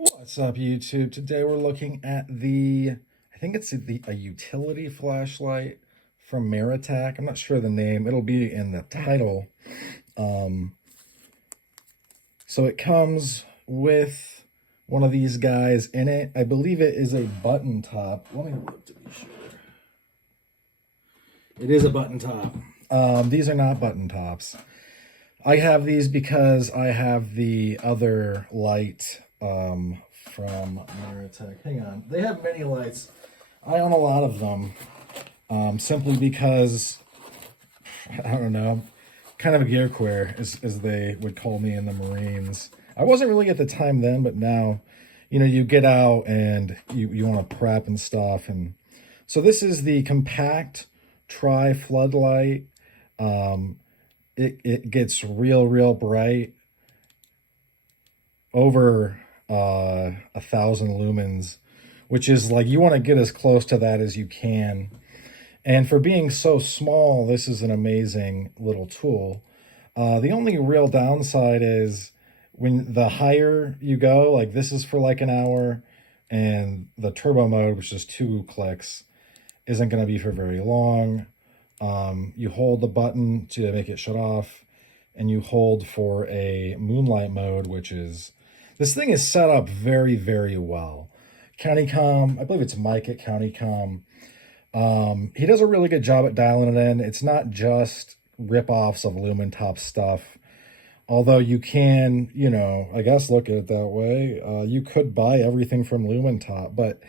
What's up, YouTube? Today we're looking at I think it's a utility flashlight from Maratac. I'm not sure the name. It'll be in the title. Um, so it comes with one of these guys in it. I believe it is a button top. Let me look to be sure. It is a button top. These are not button tops. I have these because I have the other light from Maratac. Hang on. They have many lights. I own a lot of them simply because, I don't know, kind of a gear queer, as they would call me in the Marines. I wasn't really at the time then, but now, you get out and you want to prep and stuff. And so this is the compact tri floodlight. It gets real bright, over 1,000 lumens, which is like, you want to get as close to that as you can. And for being so small, this is an amazing little tool. The only real downside is when the higher you go, like this is for like an hour, and the turbo mode, which is 2 clicks, isn't going to be for very long. You hold the button to make it shut off, and you hold for a moonlight mode, which is, this thing is set up very well. CountyComm, I believe it's Mike at CountyComm. He does a really good job at dialing it in. It's not just rip-offs of Lumentop stuff. Although you can, I guess look at it that way. You could buy everything from Lumentop, but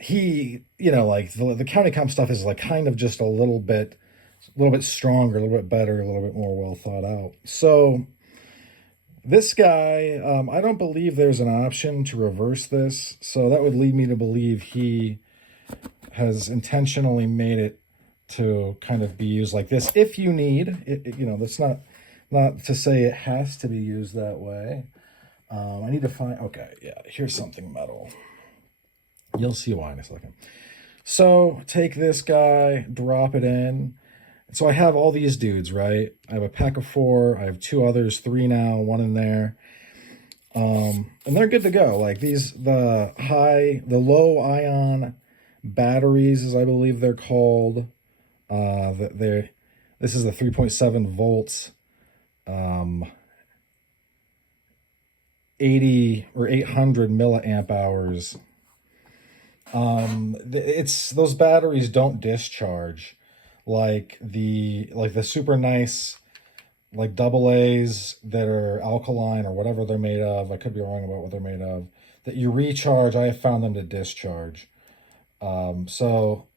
he, like the CountyComm stuff is like kind of just a little bit stronger, a little bit better, a little bit more well thought out. So this guy, I don't believe there's an option to reverse this. So that would lead me to believe he has intentionally made it to kind of be used like this. If you need it, that's not to say it has to be used that way. I need to find, okay, yeah, here's something metal. You'll see why in a second. So take this guy, drop it in. So I have all these dudes, right? I have a pack of 4. I have 2 others, 3 now, 1 in there. And they're good to go. Like the low ion batteries, as I believe they're called. This is the 3.7 volts, 80 or 800 milliamp hours. It's, those batteries don't discharge like the super nice like AA's that are alkaline or whatever they're made of. I could be wrong about what they're made of. That you recharge, I have found them to discharge. So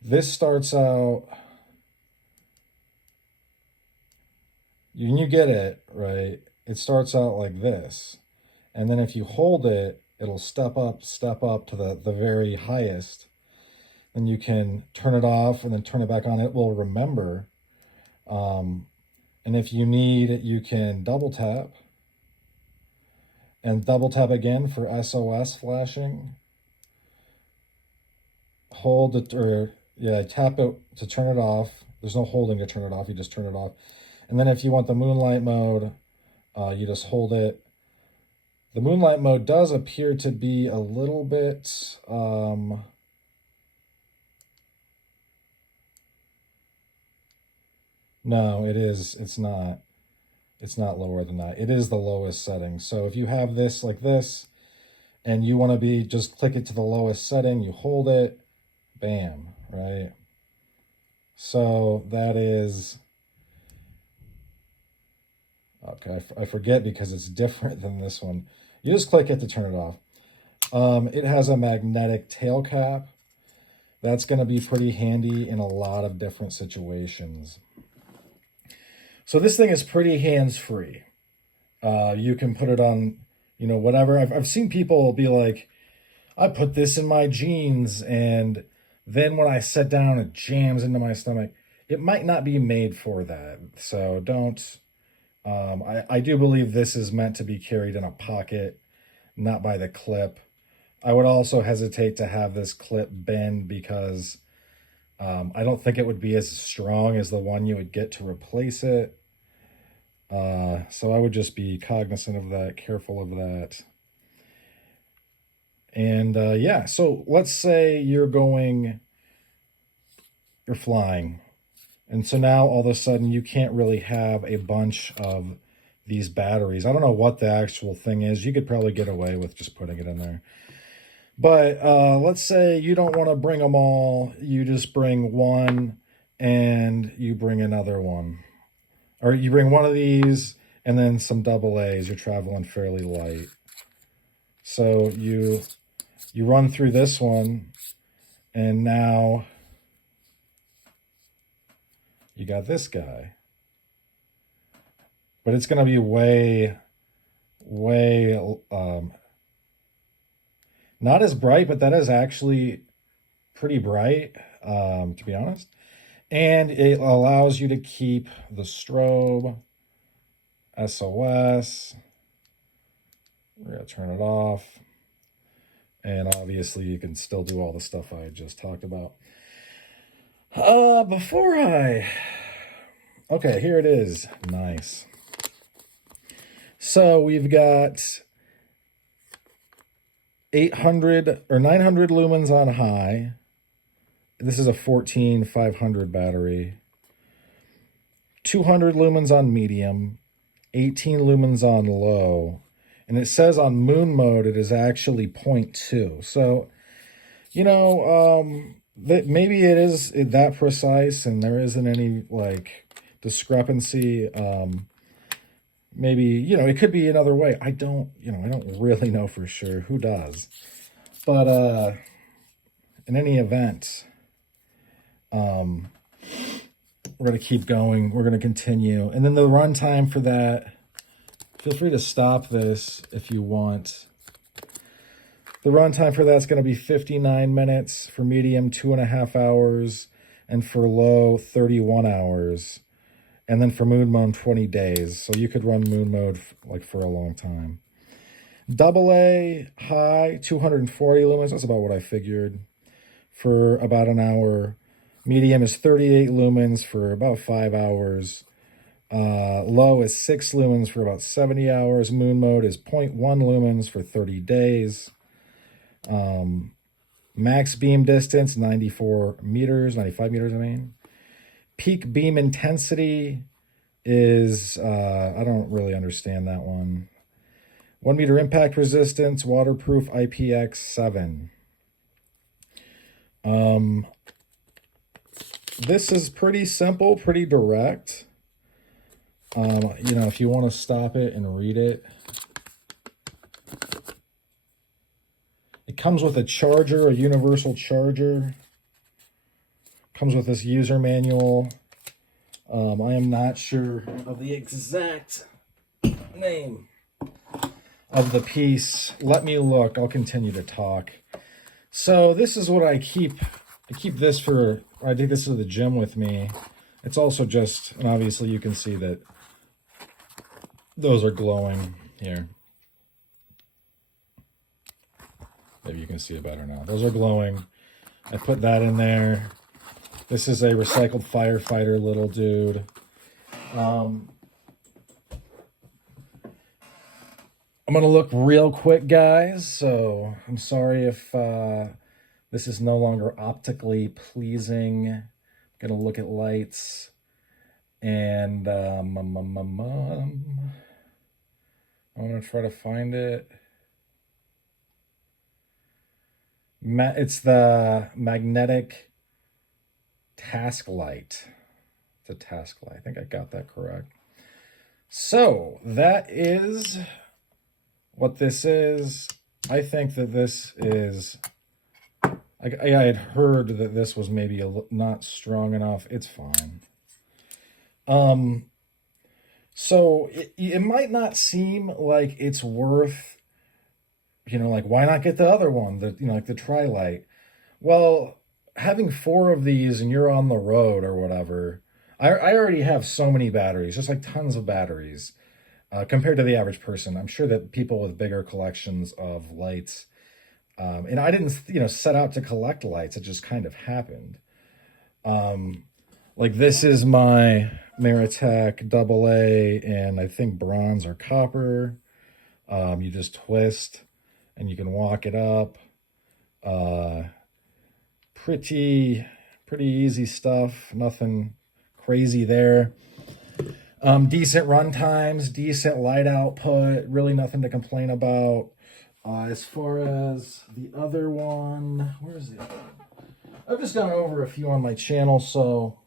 this starts out, when you get it, right, it starts out like this. And then if you hold it, it'll step up to the very highest. Then you can turn it off and then turn it back on. It will remember. And if you need, you can double tap. And double tap again for SOS flashing. Hold it, or yeah, tap it to turn it off. There's no holding to turn it off, you just turn it off. And then if you want the moonlight mode, you just hold it. The moonlight mode does appear to be a little bit, no, it's not lower than that. It is the lowest setting. So if you have this like this, and you want to just click it to the lowest setting, you hold it, bam, right? So that is, okay, I forget because it's different than this one. You just click it to turn it off. It has a magnetic tail cap. That's going to be pretty handy in a lot of different situations. So this thing is pretty hands-free. You can put it on, whatever. I've seen people be like, I put this in my jeans, and then when I sit down, it jams into my stomach. It might not be made for that. So don't, I do believe this is meant to be carried in a pocket, not by the clip. I would also hesitate to have this clip bend because I don't think it would be as strong as the one you would get to replace it. So I would just be cognizant of that, careful of that. And yeah, so let's say you're flying. And so now all of a sudden you can't really have a bunch of these batteries. I don't know what the actual thing is. You could probably get away with just putting it in there. But let's say you don't want to bring them all. You just bring one and you bring another one. Or you bring one of these and then some double A's. You're traveling fairly light. So you run through this one and now you got this guy. But it's going to be way not as bright, but that is actually pretty bright, to be honest. And it allows you to keep the strobe, SOS. We're going to turn it off. And obviously you can still do all the stuff I just talked about. Okay, here it is. Nice. So we've got 800 or 900 lumens on high. This is a 14500 battery. 200 lumens on medium, 18 lumens on low. And it says on moon mode it is actually 0.2. So, you know, that maybe it is that precise and there isn't any like discrepancy. Maybe, you know, it could be another way. I don't really know for sure. Who does? But in any event, we're going to keep going. We're going to continue. And then the runtime for that, feel free to stop this if you want. The runtime for that's going to be 59 minutes. For medium, 2.5 hours. And for low, 31 hours. And then for moon mode, 20 days. So you could run moon mode like for a long time. Double A, high, 240 lumens. That's about what I figured. For about an hour. Medium is 38 lumens for about 5 hours. Low is 6 lumens for about 70 hours. Moon mode is 0.1 lumens for 30 days. Max beam distance, 95 meters, I mean. Peak beam intensity is, I don't really understand that one. 1 meter impact resistance, waterproof IPX7. This is pretty simple, pretty direct. You know, if you want to stop it and read it. It comes with a charger, a universal charger. Comes with this user manual. I am not sure of the exact name of the piece. Let me look. I'll continue to talk. So this is what I keep this for. I take this to the gym with me. It's also just, and obviously you can see that those are glowing here. Maybe you can see it better now. Those are glowing. I put that in there. This is a recycled firefighter little dude. I'm going to look real quick, guys. So I'm sorry if this is no longer optically pleasing. I'm going to look at lights. And I'm going to try to find it. It's the magnetic task light. It's a task light. I think I got that correct. So that is what this is. I think that this is, I had heard that this was maybe not strong enough. It's fine. So it might not seem like it's worth, you know, like why not get the other one, like the Tri-Light? Well, having 4 of these and you're on the road or whatever, I already have so many batteries, just like tons of batteries, compared to the average person. I'm sure that people with bigger collections of lights, and I didn't, set out to collect lights. It just kind of happened. Like this is my Maratac AA, and I think bronze or copper. You just twist, and you can walk it up. Uh, pretty easy stuff. Nothing crazy there. Decent run times, decent light output. Really nothing to complain about. As far as the other one, where is it? I've just gone over a few on my channel, so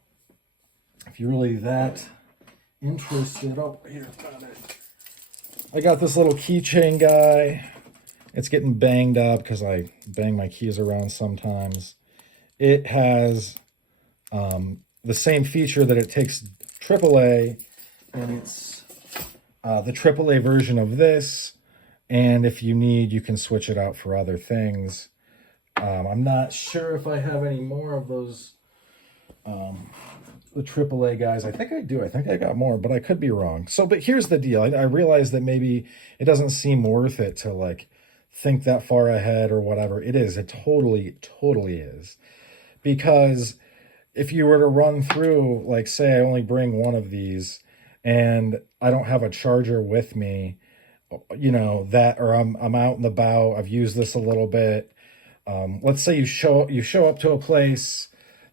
if you're really that interested, oh, here, got it. I got this little keychain guy. It's getting banged up because I bang my keys around sometimes. It has the same feature that it takes AAA, and it's the AAA version of this. And if you need, you can switch it out for other things. I'm not sure if I have any more of those, the AAA guys. I think I do. I think I got more, but I could be wrong. So, but here's the deal. I realize that maybe it doesn't seem worth it to like think that far ahead or whatever. It is. It totally is. Because if you were to run through, like say I only bring one of these and I don't have a charger with me, you know, that, or I'm out and about, I've used this a little bit. Let's say you show up to a place,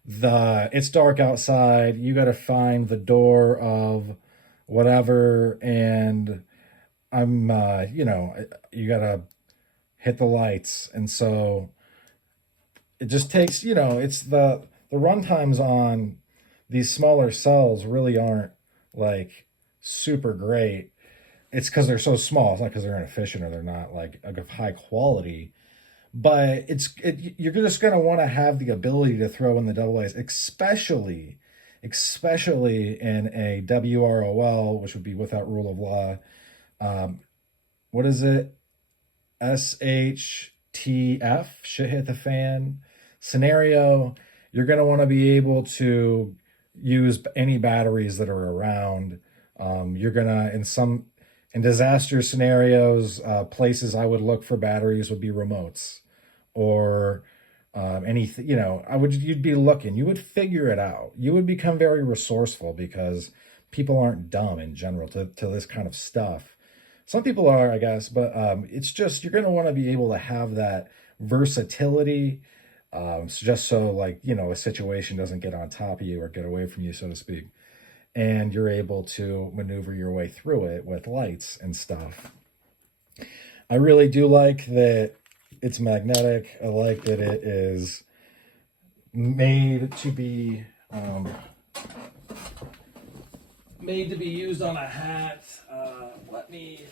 it's dark outside, you got to find the door of whatever, and I'm you know, you got to hit the lights, and so it just takes, you know, it's the run times on these smaller cells really aren't like super great. It's because they're so small. It's not because they're inefficient or they're not like of high quality. But you're just going to want to have the ability to throw in the double A's, especially in a WROL, which would be without rule of law. What is it? SHTF, shit hit the fan scenario. You're going to want to be able to use any batteries that are around. You're going to, in disaster scenarios, places I would look for batteries would be remotes or anything, you know, you'd be looking, you would figure it out. You would become very resourceful because people aren't dumb in general to this kind of stuff. Some people are, I guess, but it's just, you're going to want to be able to have that versatility. Just so like, you know, a situation doesn't get on top of you or get away from you, so to speak. And you're able to maneuver your way through it with lights and stuff. I really do like that it's magnetic. I like that it is made to be used on a hat. Let me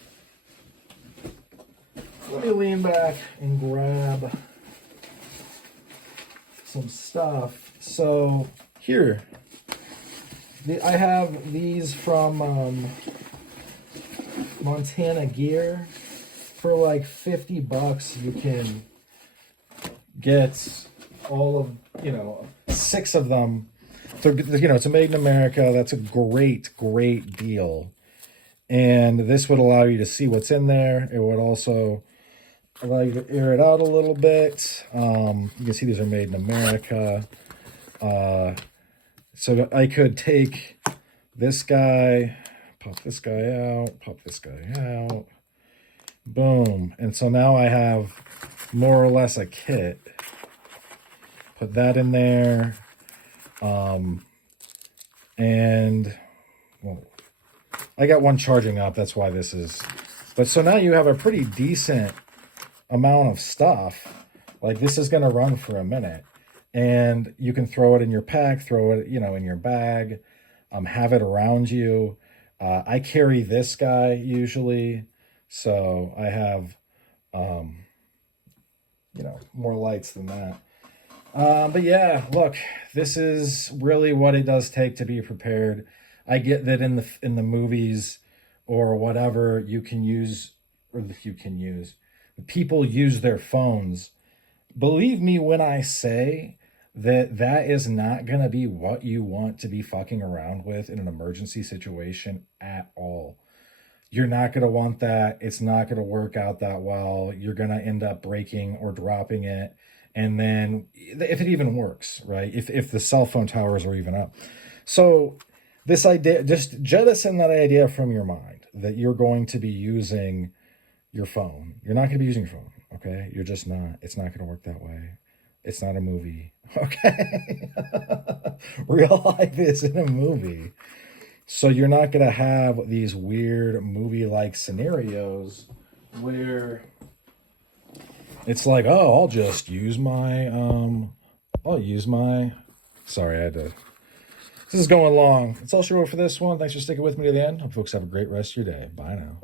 lean back and grab some stuff. So here, I have these from Montana Gear. For like $50, you can get all of, you know, 6 of them. So, you know, it's a made in America. That's a great deal. And this would allow you to see what's in there. It would also allow you to air it out a little bit. You can see these are made in America. So I could take this guy, pop this guy out, pop this guy out. Boom. And so now I have more or less a kit. Put that in there. And well, I got one charging up. That's why this is. But so now you have a pretty decent amount of stuff. Like this is going to run for a minute. And you can throw it in your pack, throw it, you know, in your bag, have it around you. I carry this guy usually. So I have, you know, more lights than that. But yeah, look, this is really what it does take to be prepared. I get that in the movies or whatever, people use their phones. Believe me when I say that is not going to be what you want to be fucking around with in an emergency situation at all. You're not going to want that. It's not going to work out that well. You're going to end up breaking or dropping it. And then if it even works, right? If the cell phone towers are even up. So this idea, just jettison that idea from your mind that you're going to be using your phone. You're not going to be using your phone, okay? You're just not. It's not going to work that way. It's not a movie, okay? Real life isn't a movie. So you're not going to have these weird movie-like scenarios where it's like, oh, I'll just use my, sorry, I had to, this is going long. That's all sure for this one. Thanks for sticking with me to the end. Hope folks have a great rest of your day. Bye now.